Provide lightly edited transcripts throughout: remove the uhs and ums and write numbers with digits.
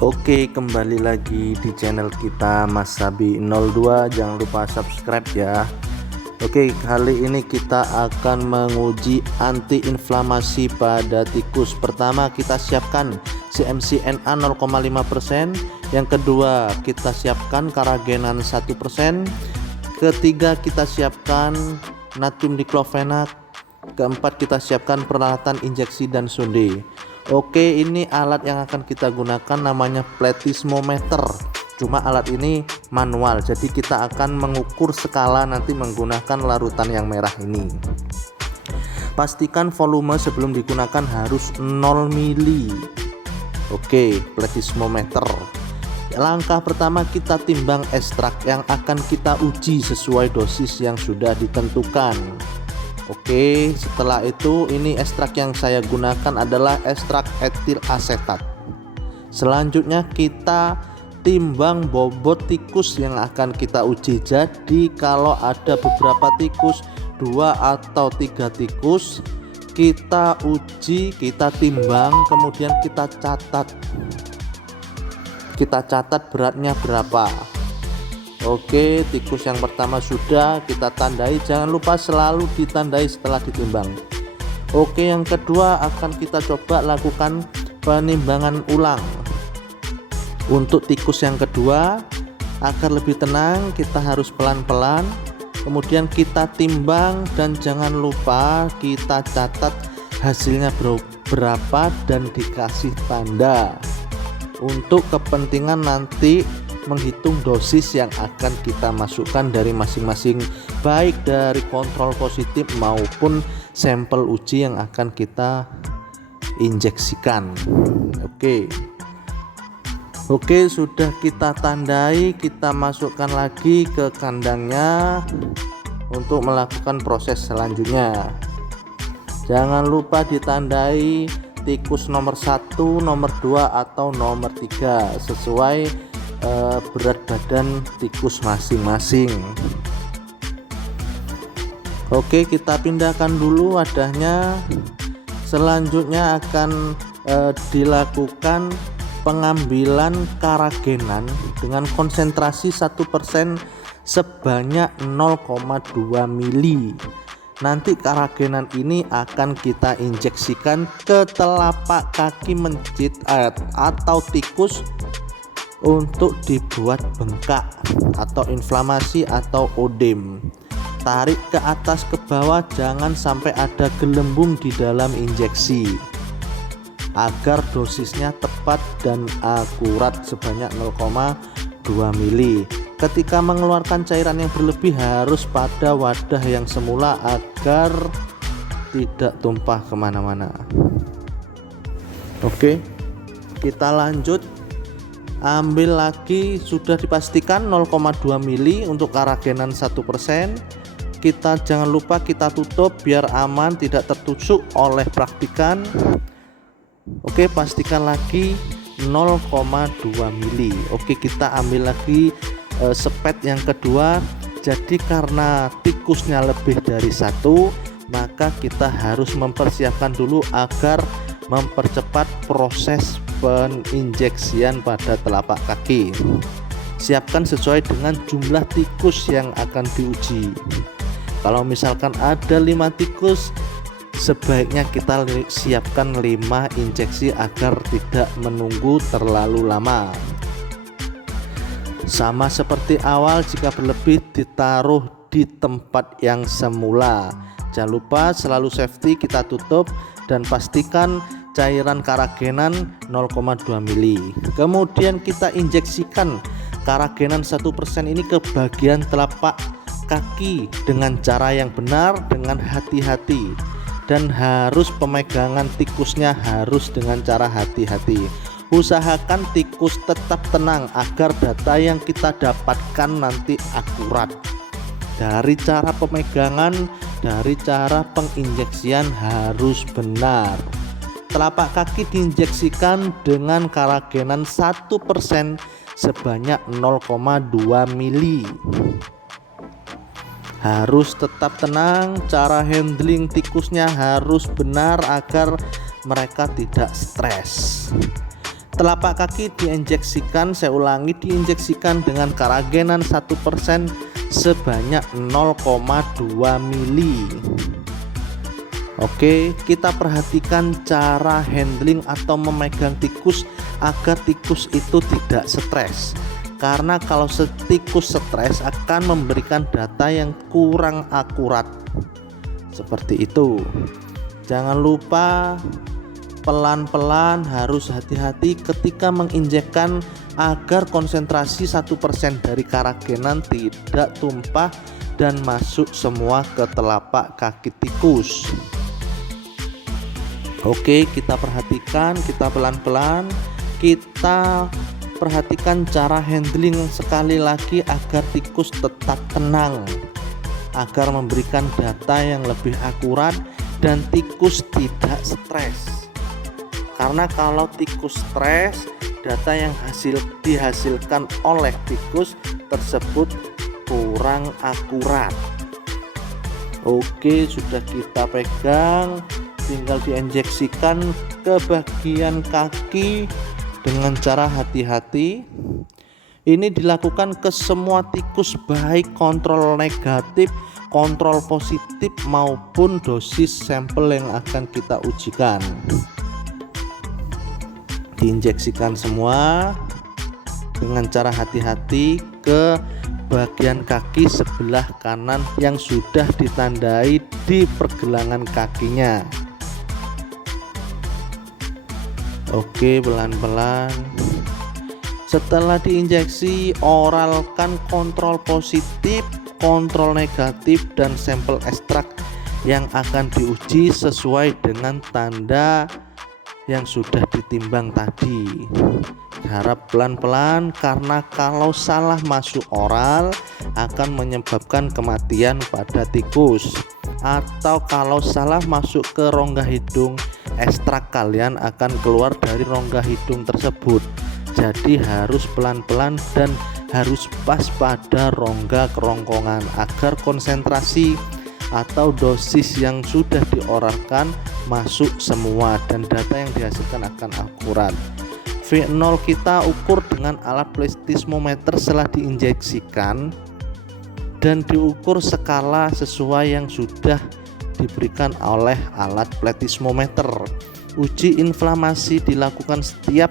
Oke, kembali lagi di channel kita Mas Sabi 02. Jangan lupa subscribe ya. Oke, kali ini kita akan menguji antiinflamasi pada tikus. Pertama, kita siapkan CMC-NA 0,5%. Yang kedua, kita siapkan karagenan 1%. Ketiga, kita siapkan natrium diklofenak. Keempat, kita siapkan peralatan injeksi dan sonde. Oke, ini alat yang akan kita gunakan namanya plethysmometer. Cuma alat ini manual, jadi kita akan mengukur skala nanti menggunakan larutan yang merah ini. Pastikan volume sebelum digunakan harus 0 mili. Oke, plethysmometer. Langkah pertama, kita timbang ekstrak yang akan kita uji sesuai dosis yang sudah ditentukan. Oke, setelah itu ini ekstrak yang saya gunakan adalah ekstrak etil asetat. Selanjutnya kita timbang bobot tikus yang akan kita uji. Jadi kalau ada beberapa tikus, 2 atau 3 tikus, kita uji, kita timbang, kemudian kita catat. Kita catat beratnya berapa. Oke, tikus yang pertama sudah kita tandai, jangan lupa selalu ditandai setelah ditimbang. Oke, yang kedua akan kita coba lakukan penimbangan ulang. Untuk tikus yang kedua, agar lebih tenang kita harus pelan-pelan, kemudian kita timbang dan jangan lupa kita catat hasilnya berapa dan dikasih tanda untuk kepentingan nanti menghitung dosis yang akan kita masukkan dari masing-masing, baik dari kontrol positif maupun sampel uji yang akan kita injeksikan. Oke, sudah kita tandai, kita masukkan lagi ke kandangnya untuk melakukan proses selanjutnya. Jangan lupa ditandai tikus nomor 1, nomor 2 atau nomor 3 sesuai berat badan tikus masing-masing. Oke, kita pindahkan dulu wadahnya. Selanjutnya akan dilakukan pengambilan karagenan dengan konsentrasi 1% sebanyak 0,2 mili. Nanti karagenan ini akan kita injeksikan ke telapak kaki mencit atau tikus untuk dibuat bengkak atau inflamasi atau odem. Tarik ke atas ke bawah, jangan sampai ada gelembung di dalam injeksi, agar dosisnya tepat dan akurat sebanyak 0,2 mili. Ketika mengeluarkan cairan yang berlebih harus pada wadah yang semula agar tidak tumpah kemana-mana. Oke, kita lanjut. Ambil lagi, sudah dipastikan 0,2 mili untuk karagenan 1%. Kita jangan lupa kita tutup biar aman, tidak tertusuk oleh praktikan. Oke, pastikan lagi 0,2 mili. Oke, kita ambil lagi sepet yang kedua. Jadi karena tikusnya lebih dari 1, maka kita harus mempersiapkan dulu agar mempercepat proses peninjeksian pada telapak kaki. Siapkan sesuai dengan jumlah tikus yang akan diuji. Kalau misalkan ada 5 tikus, sebaiknya kita siapkan 5 injeksi agar tidak menunggu terlalu lama. Sama seperti awal, jika berlebih ditaruh di tempat yang semula. Jangan lupa selalu safety, kita tutup dan pastikan cairan karagenan 0,2 mili. Kemudian kita injeksikan karagenan 1% ini ke bagian telapak kaki dengan cara yang benar, dengan hati-hati, dan harus pemegangan tikusnya harus dengan cara hati-hati. Usahakan tikus tetap tenang agar data yang kita dapatkan nanti akurat. Dari cara pemegangan, dari cara penginjeksian harus benar. Telapak kaki diinjeksikan dengan karagenan 1% sebanyak 0,2 mili. Harus tetap tenang, cara handling tikusnya harus benar agar mereka tidak stres. Telapak kaki diinjeksikan, saya ulangi, diinjeksikan dengan keragenan 1% sebanyak 0,2 mili. Oke, kita perhatikan cara handling atau memegang tikus agar tikus itu tidak stres. Karena kalau tikus stres akan memberikan data yang kurang akurat. Seperti itu. Jangan lupa pelan-pelan, harus hati-hati ketika menginjekkan agar konsentrasi 1% dari keragenan tidak tumpah dan masuk semua ke telapak kaki tikus. Oke, kita perhatikan, kita pelan-pelan, kita perhatikan cara handling sekali lagi agar tikus tetap tenang, agar memberikan data yang lebih akurat dan tikus tidak stres. Karena kalau tikus stres, data yang dihasilkan oleh tikus tersebut kurang akurat. Oke, sudah kita pegang, tinggal diinjeksikan ke bagian kaki dengan cara hati-hati. Ini dilakukan ke semua tikus, baik kontrol negatif, kontrol positif maupun dosis sampel yang akan kita ujikan. Diinjeksikan semua dengan cara hati-hati ke bagian kaki sebelah kanan yang sudah ditandai di pergelangan kakinya. Oke, pelan-pelan. Setelah diinjeksi, oralkan kontrol positif, kontrol negatif, dan sampel ekstrak yang akan diuji sesuai dengan tanda yang sudah ditimbang tadi. Harap pelan-pelan, karena kalau salah masuk oral akan menyebabkan kematian pada tikus, atau kalau salah masuk ke rongga hidung, ekstrak kalian akan keluar dari rongga hidung tersebut. Jadi harus pelan-pelan dan harus pas pada rongga kerongkongan agar konsentrasi atau dosis yang sudah dioralkan masuk semua dan data yang dihasilkan akan akurat. V0 kita ukur dengan alat plethysmometer setelah diinjeksikan dan diukur skala sesuai yang sudah diberikan oleh alat plethysmometer. Uji inflamasi dilakukan setiap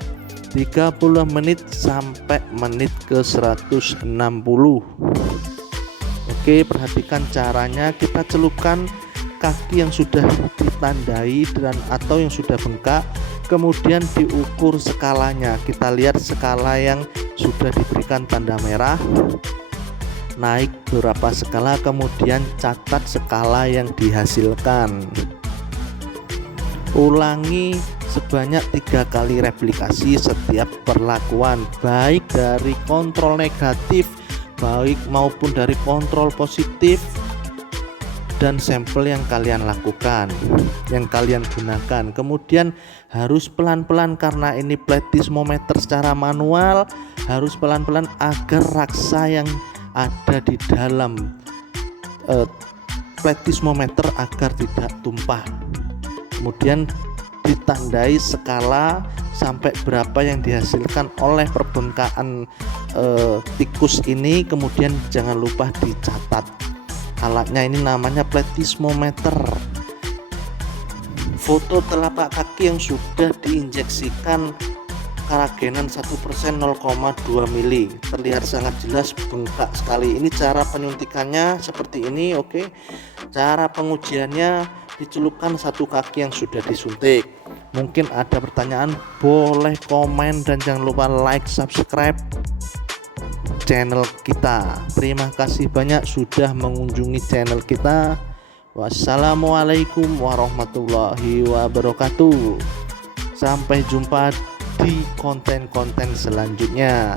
30 menit sampai menit ke 160. Oke, perhatikan caranya. Kita celupkan kaki yang sudah ditandai dan atau yang sudah bengkak, kemudian diukur skalanya. Kita lihat skala yang sudah diberikan tanda merah, naik beberapa skala, kemudian catat skala yang dihasilkan. Ulangi sebanyak 3 kali replikasi setiap perlakuan, baik dari kontrol negatif baik maupun dari kontrol positif dan sampel yang kalian lakukan, yang kalian gunakan. Kemudian harus pelan-pelan karena ini plethysmometer secara manual, harus pelan-pelan agar raksa yang ada di dalam plethysmometer agar tidak tumpah. Kemudian ditandai skala sampai berapa yang dihasilkan oleh perbengkakan tikus ini, kemudian jangan lupa dicatat. Alatnya ini namanya plethysmometer. Foto telapak kaki yang sudah diinjeksikan keragenan 1% 0,2 mili, terlihat sangat jelas bengkak sekali. Ini cara penyuntikannya seperti ini. Oke, cara pengujiannya dicelupkan satu kaki yang sudah disuntik. Mungkin ada pertanyaan, boleh komen dan jangan lupa like, subscribe channel kita. Terima kasih banyak sudah mengunjungi channel kita. Wassalamualaikum warahmatullahi wabarakatuh. Sampai jumpa di konten-konten selanjutnya.